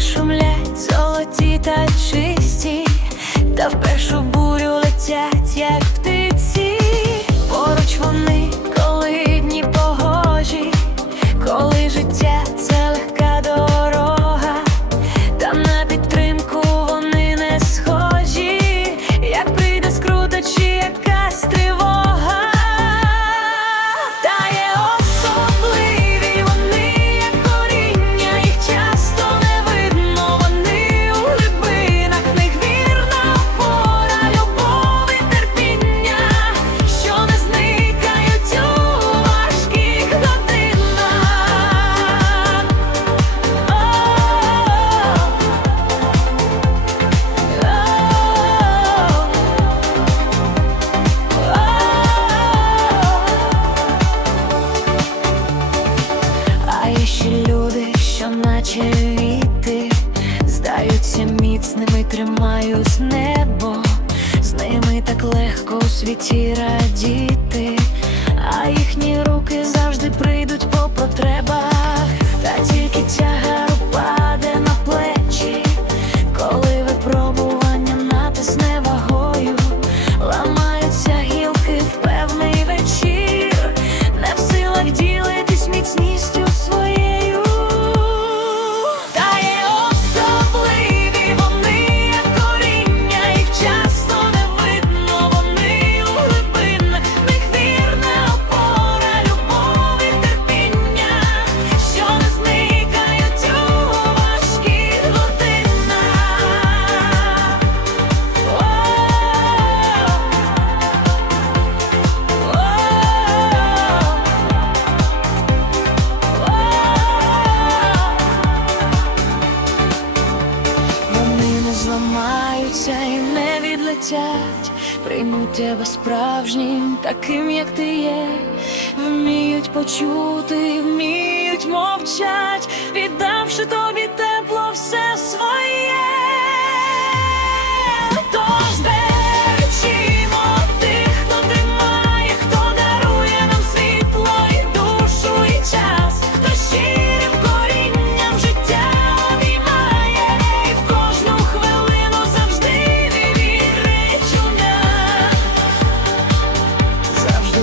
шумлять, золоті та чисті, та в першу бурю летять, як птахи Наші люди, що наче літи, здаються міцними, тримають небо, з ними так легко у світі радіти, а їхні руки завжди. зміняться і не відлетять, приймуть тебе справжнім, таким, як ти є, вміють почути, вміють мовчати.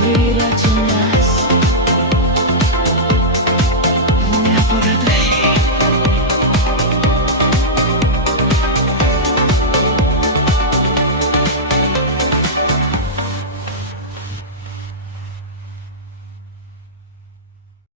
Gira